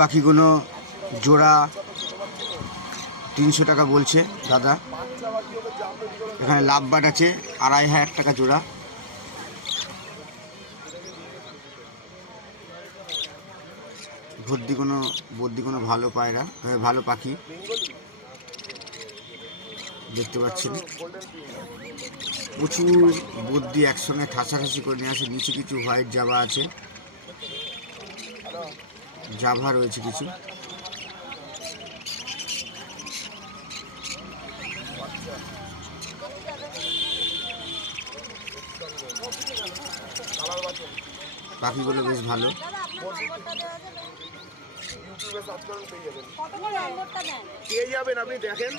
পাখিগুলো জোড়া 300 টাকা বলছে দাদা। এখানে লাভবার্ড আছে 2500 টাকা জোড়া। বদ্যি কোনো ভালো পায়রা, ভালো পাখি দেখতে পাচ্ছেন। প্রচুর বদ্যি একসঙ্গে ঠাসাঠাসি করে নিয়ে আসে। নিচে কিছু হোয়াইট জাভা আছে, জাভা রয়েছে কিছু। পাখিগুলো বেশ ভালো। ইউটিউবে সার্চ করুন পেয়ে যাবেন। পেয়ে যাবেন, আপনি দেখেন।